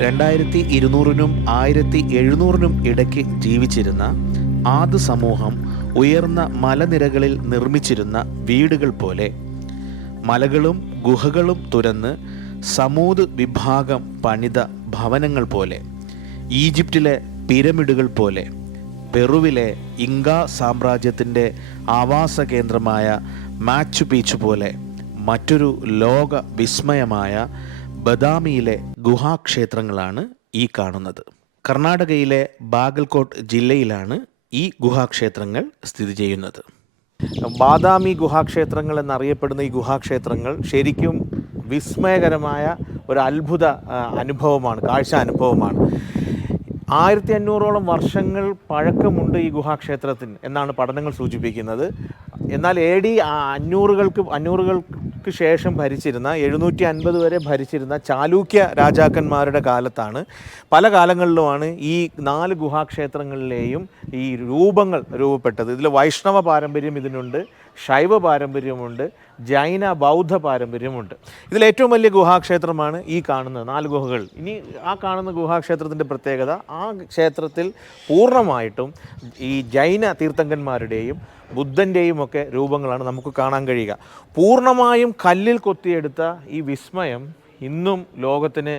2200-നും 1700-നും ഇടയ്ക്ക് ജീവിച്ചിരുന്ന ആദ് സമൂഹം ഉയർന്ന മലനിരകളിൽ നിർമ്മിച്ചിരുന്ന വീടുകൾ പോലെ, മലകളും ഗുഹകളും തുരന്ന് സമൂത് വിഭാഗം പണിത ഭവനങ്ങൾ പോലെ, ഈജിപ്തിലെ പിരമിഡുകൾ പോലെ, പെറുവിലെ ഇങ്ക സാമ്രാജ്യത്തിൻ്റെ ആവാസ കേന്ദ്രമായ മാച്ചു പീച്ചു പോലെ മറ്റൊരു ലോക വിസ്മയമായ ബദാമിയിലെ ഗുഹാക്ഷേത്രങ്ങളാണ് ഈ കാണുന്നത്. കർണാടകയിലെ ബാഗൽകോട്ട് ജില്ലയിലാണ് ഈ ഗുഹാക്ഷേത്രങ്ങൾ സ്ഥിതി ചെയ്യുന്നത്. ബാദാമി ഗുഹാക്ഷേത്രങ്ങൾ എന്നറിയപ്പെടുന്ന ഈ ഗുഹാക്ഷേത്രങ്ങൾ ശരിക്കും വിസ്മയകരമായ ഒരു അത്ഭുത അനുഭവമാണ്, കാഴ്ച അനുഭവമാണ്. 1500ഓളം വർഷങ്ങൾ പഴക്കമുണ്ട് ഈ ഗുഹാക്ഷേത്രത്തിന് എന്നാണ് പഠനങ്ങൾ സൂചിപ്പിക്കുന്നത്. എന്നാൽ AD 500കൾക്ക് ശേഷം ഭരിച്ചിരുന്ന 750 വരെ ഭരിച്ചിരുന്ന ചാലൂക്യ രാജാക്കന്മാരുടെ കാലത്താണ്, പല കാലങ്ങളിലുമാണ് ഈ 4 ഗുഹാക്ഷേത്രങ്ങളിലെയും ഈ രൂപങ്ങൾ രൂപപ്പെട്ടത്. ഇതിൽ വൈഷ്ണവ പാരമ്പര്യം ഇതിനുണ്ട്, ശൈവ പാരമ്പര്യമുണ്ട്, ജൈന ബൗദ്ധ പാരമ്പര്യമുണ്ട്. ഇതിലേറ്റവും വലിയ ഗുഹാക്ഷേത്രമാണ് ഈ കാണുന്ന 4 ഗുഹകൾ. ഇനി ആ കാണുന്ന ഗുഹാക്ഷേത്രത്തിൻ്റെ പ്രത്യേകത, ആ ക്ഷേത്രത്തിൽ പൂർണ്ണമായിട്ടും ഈ ജൈന തീർത്ഥങ്കന്മാരുടെയും ബുദ്ധൻ്റെയും ഒക്കെ രൂപങ്ങളാണ് നമുക്ക് കാണാൻ കഴിയുക. പൂർണ്ണമായും കല്ലിൽ കൊത്തിയെടുത്ത ഈ വിസ്മയം ഇന്നും ലോകത്തിന്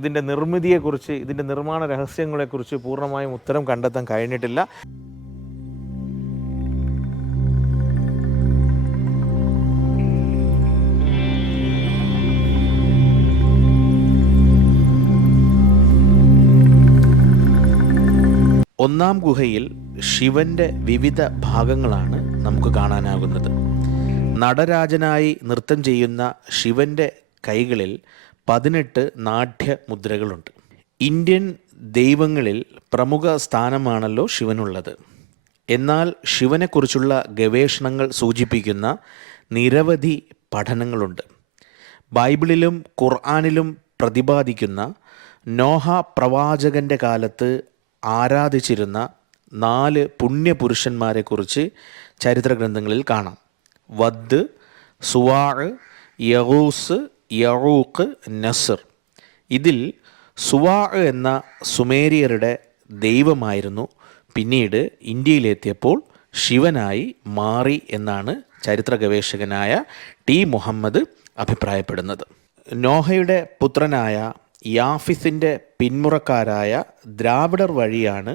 ഇതിൻ്റെ നിർമ്മിതിയെക്കുറിച്ച്, ഇതിൻ്റെ നിർമ്മാണ രഹസ്യങ്ങളെക്കുറിച്ച് പൂർണ്ണമായും ഉത്തരം കണ്ടെത്താൻ കഴിഞ്ഞിട്ടില്ല. ഒന്നാം ഗുഹയിൽ ശിവൻ്റെ വിവിധ ഭാഗങ്ങളാണ് നമുക്ക് കാണാനാകുന്നത്. നടരാജനായി നൃത്തം ചെയ്യുന്ന ശിവൻ്റെ കൈകളിൽ 18 നാട്യമുദ്രകളുണ്ട്. ഇന്ത്യൻ ദൈവങ്ങളിൽ പ്രമുഖ സ്ഥാനമാണല്ലോ ശിവനുള്ളത്. എന്നാൽ ശിവനെക്കുറിച്ചുള്ള ഗവേഷണങ്ങൾ സൂചിപ്പിക്കുന്ന നിരവധി പഠനങ്ങളുണ്ട്. ബൈബിളിലും ഖുർആനിലും പ്രതിപാദിക്കുന്ന നോഹ പ്രവാചകൻ്റെ കാലത്ത് ആരാധിച്ചിരുന്ന 4 പുണ്യപുരുഷന്മാരെക്കുറിച്ച് ചരിത്ര ഗ്രന്ഥങ്ങളിൽ കാണാം. വദ്, സുവാഅ്, യഗൂസ്, യഊഖ്, നസ്ർ. ഇതിൽ സുവാഅ് എന്ന സുമേരിയരുടെ ദൈവമായിരുന്നു പിന്നീട് ഇന്ത്യയിലെത്തിയപ്പോൾ ശിവനായി മാറി എന്നാണ് ചരിത്ര ഗവേഷകനായ ടി മുഹമ്മദ് അഭിപ്രായപ്പെടുന്നത്. നോഹയുടെ പുത്രനായ യാഫിസിൻ്റെ പിന്മുറക്കാരായ ദ്രാവിഡർ വഴിയാണ്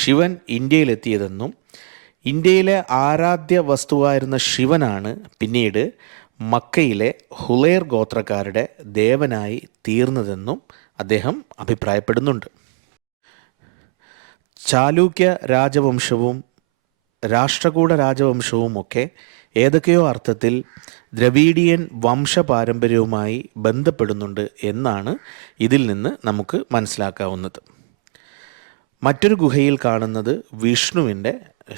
ശിവൻ ഇന്ത്യയിലെത്തിയതെന്നും ഇന്ത്യയിലെ ആരാധ്യ വസ്തുവായിരുന്ന ശിവനാണ് പിന്നീട് മക്കയിലെ ഹുലൈർ ഗോത്രക്കാരുടെ ദേവനായി തീർന്നതെന്നും അദ്ദേഹം അഭിപ്രായപ്പെടുന്നുണ്ട്. ചാലൂക്യ രാജവംശവും രാഷ്ട്രകൂട രാജവംശവും ഒക്കെ ഏതൊക്കെയോ അർത്ഥത്തിൽ ദ്രവീഡിയൻ വംശപാരമ്പര്യവുമായി ബന്ധപ്പെടുന്നുണ്ട് എന്നാണ് ഇതിൽ നിന്ന് നമുക്ക് മനസ്സിലാക്കാവുന്നത്. മറ്റൊരു ഗുഹയിൽ കാണുന്നത് വിഷ്ണുവിൻ്റെ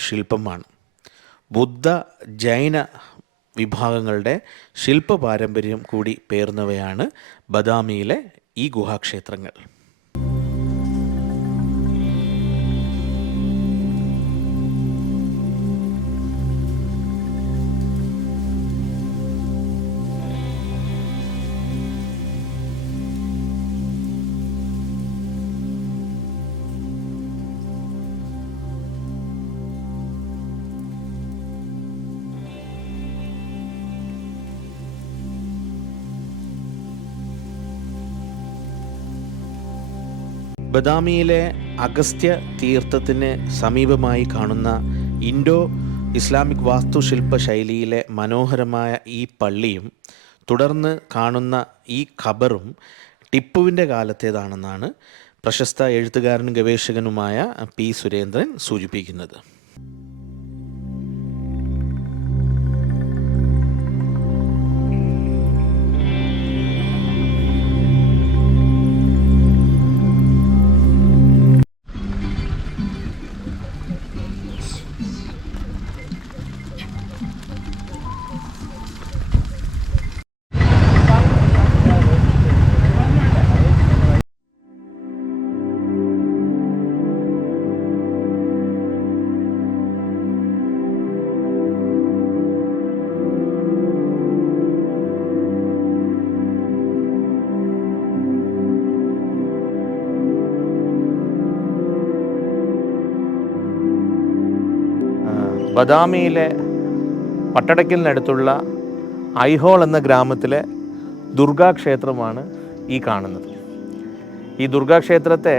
ശില്പമാണ്. ബുദ്ധ ജൈന വിഭാഗങ്ങളുടെ ശില്പ പാരമ്പര്യം കൂടി പേർന്നവയാണ് ബദാമിയിലെ ഈ ഗുഹാക്ഷേത്രങ്ങൾ. ബദാമിയിലെ അഗസ്ത്യ തീർത്ഥത്തിന് സമീപമായി കാണുന്ന ഇൻഡോ ഇസ്ലാമിക് വാസ്തുശില്പ ശൈലിയിലെ മനോഹരമായ ഈ പള്ളിയും തുടർന്ന് കാണുന്ന ഈ ഖബറും ടിപ്പുവിൻ്റെ കാലത്തേതാണെന്നാണ് പ്രശസ്ത എഴുത്തുകാരനും ഗവേഷകനുമായ പി സുരേന്ദ്രൻ സൂചിപ്പിക്കുന്നത്. ബദാമിയിലെ പട്ടടയ്ക്കലിനടുത്തുള്ള ഐഹോൾ എന്ന ഗ്രാമത്തിലെ ദുർഗാക്ഷേത്രമാണ് ഈ കാണുന്നത്. ഈ ദുർഗാക്ഷേത്രത്തെ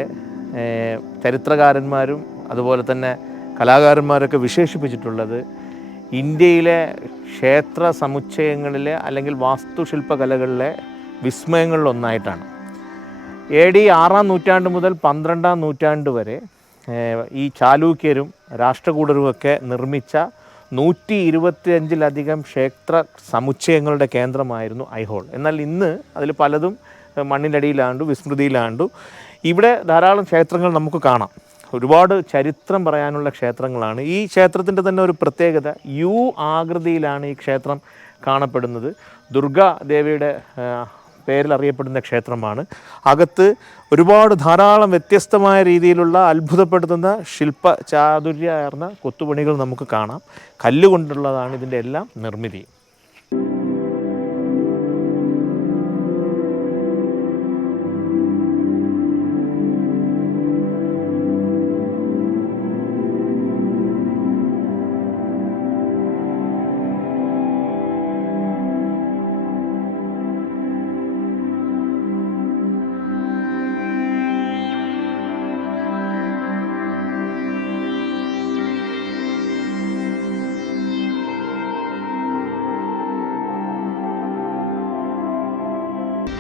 ചരിത്രകാരന്മാരും അതുപോലെ തന്നെ കലാകാരന്മാരൊക്കെ വിശേഷിപ്പിച്ചിട്ടുള്ളത് ഇന്ത്യയിലെ ക്ഷേത്ര സമുച്ചയങ്ങളിലെ അല്ലെങ്കിൽ വാസ്തുശില്പകലകളിലെ വിസ്മയങ്ങളിലൊന്നായിട്ടാണ്. AD 6-ാം നൂറ്റാണ്ട് മുതൽ 12-ാം നൂറ്റാണ്ട് വരെ ഈ ചാലൂക്യരും രാഷ്ട്രകൂടരുമൊക്കെ നിർമ്മിച്ച 125-ലധികം ക്ഷേത്ര സമുച്ചയങ്ങളുടെ കേന്ദ്രമായിരുന്നു ഐഹോൾ. എന്നാൽ ഇന്ന് അതിൽ പലതും മണ്ണിൻ്റെ അടിയിലാണ്ടു, വിസ്മൃതിയിലാണ്ടു. ഇവിടെ ധാരാളം ക്ഷേത്രങ്ങൾ നമുക്ക് കാണാം. ഒരുപാട് ചരിത്രം പറയാനുള്ള ക്ഷേത്രങ്ങളാണ്. ഈ ക്ഷേത്രത്തിൻ്റെ തന്നെ ഒരു പ്രത്യേകത, ആകൃതിയിലാണ് ഈ ക്ഷേത്രം കാണപ്പെടുന്നത്. ദുർഗാ ദേവിയുടെ പേരിൽ അറിയപ്പെടുന്ന ക്ഷേത്രമാണ്. അകത്ത് ധാരാളം വ്യത്യസ്തമായ രീതിയിലുള്ള അത്ഭുതപ്പെടുത്തുന്ന ശില്പ ചാതുര്യാർന്ന കൊത്തുപണികൾ നമുക്ക് കാണാം. കല്ലുകൊണ്ടുള്ളതാണ് ഇതിൻ്റെ എല്ലാം നിർമ്മിതി.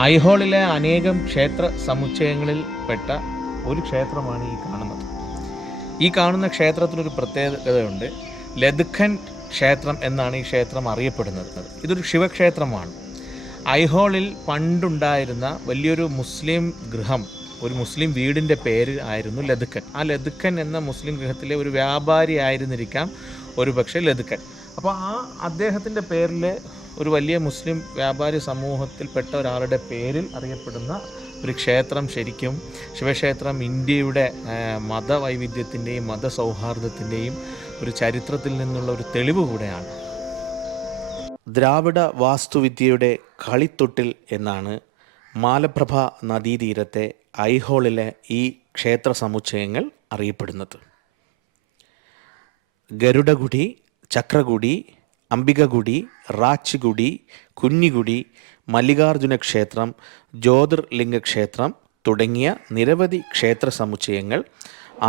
ഐഹോളിലെ അനേകം ക്ഷേത്ര സമുച്ചയങ്ങളിൽ പെട്ട ഒരു ക്ഷേത്രമാണ് ഈ കാണുന്നത്. ഈ കാണുന്ന ക്ഷേത്രത്തിനൊരു പ്രത്യേകതയുണ്ട്. ലദ്ഖൻ ക്ഷേത്രം എന്നാണ് ഈ ക്ഷേത്രം അറിയപ്പെടുന്നത്. ഇതൊരു ശിവക്ഷേത്രമാണ്. ഐഹോളിൽ പണ്ടുണ്ടായിരുന്ന വലിയൊരു മുസ്ലിം ഗൃഹം, ഒരു മുസ്ലിം വീടിൻ്റെ പേര് ആയിരുന്നു ലദ്ഖൻ. ആ ലദ്ഖൻ എന്ന മുസ്ലിം ഗൃഹത്തിലെ ഒരു വ്യാപാരി ആയിരുന്നിരിക്കാം ഒരു പക്ഷേ ലദ്ഖൻ. അപ്പോൾ അദ്ദേഹത്തിൻ്റെ പേരിൽ ഒരു വലിയ മുസ്ലിം വ്യാപാരി സമൂഹത്തിൽപ്പെട്ട ഒരാളുടെ പേരിൽ അറിയപ്പെടുന്ന ഒരു ക്ഷേത്രം, ശരിക്കും ശിവക്ഷേത്രം ഇന്ത്യയുടെ മതവൈവിധ്യത്തിൻ്റെയും മതസൗഹാർദ്ദത്തിൻ്റെയും ഒരു ചരിത്രത്തിൽ നിന്നുള്ള ഒരു തെളിവ് കൂടെയാണ്. ദ്രാവിഡ വാസ്തുവിദ്യയുടെ കളിത്തൊട്ടിൽ എന്നാണ് മാലപ്രഭ നദീതീരത്തെ ഐഹോളിലെ ഈ ക്ഷേത്ര സമുച്ചയങ്ങൾ അറിയപ്പെടുന്നത്. ഗരുഡഗുഡി, ചക്രഗുഡി, അംബികഗുഡി, റാച്ചിഗുഡി, കുഞ്ഞിഗുഡി, മല്ലികാർജുന ക്ഷേത്രം, ജ്യോതിർലിംഗ ക്ഷേത്രം തുടങ്ങിയ നിരവധി ക്ഷേത്ര സമുച്ചയങ്ങൾ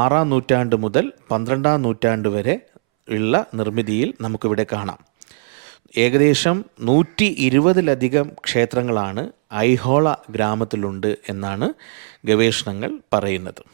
6-ാം നൂറ്റാണ്ട് മുതൽ 12-ാം നൂറ്റാണ്ട് വരെ ഉള്ള നിർമ്മിതിയിൽ നമുക്കിവിടെ കാണാം. ഏകദേശം 120-ലധികം ക്ഷേത്രങ്ങളാണ് ഐഹോള ഗ്രാമത്തിലുണ്ട് എന്നാണ് ഗവേഷണങ്ങൾ പറയുന്നത്.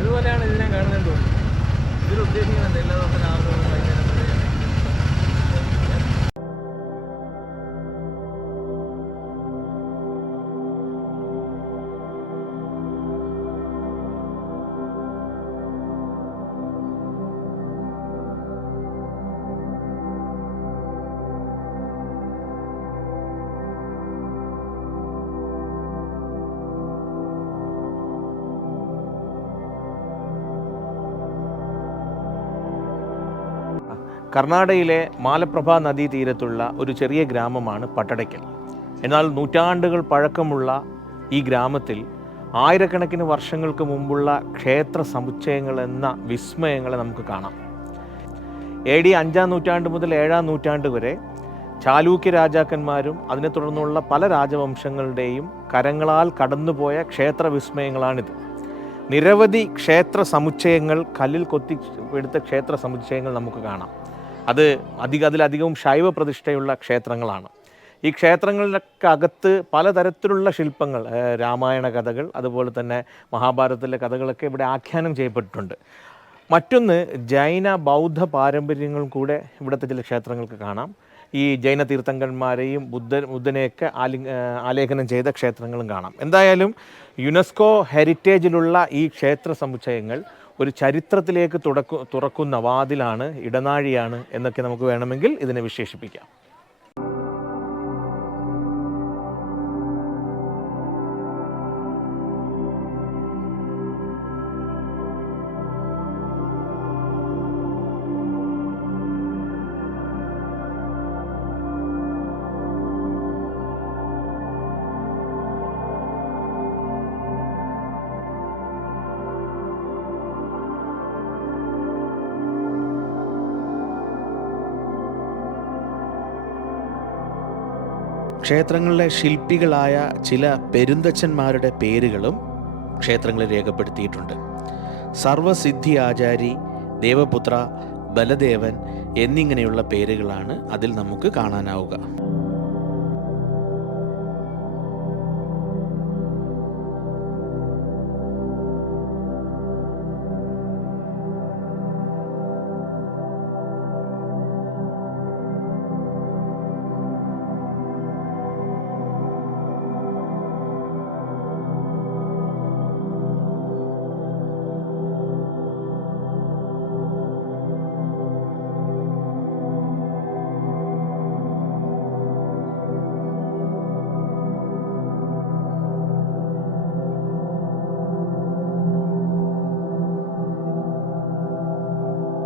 അതുപോലെയാണ് ഇതിനെ കാണുന്നത്. ഇതിൽ ഉദ്ദേശിക്കുന്നത് എല്ലാ ദിവസവും രാവിലെ വൈകുന്നേരം വരെ. കർണാടകയിലെ മാലപ്രഭ നദീതീരത്തുള്ള ഒരു ചെറിയ ഗ്രാമമാണ് പട്ടടയ്ക്കൽ. എന്നാൽ നൂറ്റാണ്ടുകൾ പഴക്കമുള്ള ഈ ഗ്രാമത്തിൽ ആയിരക്കണക്കിന് വർഷങ്ങൾക്ക് മുമ്പുള്ള ക്ഷേത്ര സമുച്ചയങ്ങൾ എന്ന വിസ്മയങ്ങളെ നമുക്ക് കാണാം. AD 5-ാം നൂറ്റാണ്ട് മുതൽ 7-ാം നൂറ്റാണ്ട് വരെ ചാലൂക്യ രാജാക്കന്മാരും അതിനെ തുടർന്നുള്ള പല രാജവംശങ്ങളുടെയും കരങ്ങളാൽ കടന്നുപോയ ക്ഷേത്ര വിസ്മയങ്ങളാണിത്. നിരവധി ക്ഷേത്ര സമുച്ചയങ്ങൾ, കല്ലിൽ കൊത്തിയെടുത്ത ക്ഷേത്ര സമുച്ചയങ്ങൾ നമുക്ക് കാണാം. അതിലധികവും ശൈവ പ്രതിഷ്ഠയുള്ള ക്ഷേത്രങ്ങളാണ്. ഈ ക്ഷേത്രങ്ങളിലൊക്കെ അകത്ത് പലതരത്തിലുള്ള ശില്പങ്ങൾ, രാമായണ കഥകൾ, അതുപോലെ തന്നെ മഹാഭാരതത്തിലെ കഥകളൊക്കെ ഇവിടെ ആഖ്യാനം ചെയ്യപ്പെട്ടിട്ടുണ്ട്. മറ്റൊന്ന്, ജൈന ബൗദ്ധ പാരമ്പര്യങ്ങൾ കൂടെ ഇവിടുത്തെ ചില ക്ഷേത്രങ്ങൾക്ക് കാണാം. ഈ ജൈന തീർത്ഥങ്കന്മാരെയും ബുദ്ധനെയൊക്കെ ആലേഖനം ചെയ്ത ക്ഷേത്രങ്ങളും കാണാം. എന്തായാലും യുനെസ്കോ ഹെറിറ്റേജിലുള്ള ഈ ക്ഷേത്ര സമുച്ചയങ്ങൾ ഒരു ചരിത്രത്തിലേക്ക് തുറക്കുന്ന വാതിലാണ്, ഇടനാഴിയാണ് എന്നൊക്കെ നമുക്ക് വേണമെങ്കിൽ ഇതിനെ വിശേഷിപ്പിക്കാം. ക്ഷേത്രങ്ങളിലെ ശില്പികളായ ചില പെരുന്തച്ഛന്മാരുടെ പേരുകളും ക്ഷേത്രങ്ങളിൽ രേഖപ്പെടുത്തിയിട്ടുണ്ട്. സർവസിദ്ധി ആചാരി, ദേവപുത്ര, ബലദേവൻ എന്നിങ്ങനെയുള്ള പേരുകളാണ് അതിൽ നമുക്ക് കാണാനാവുക.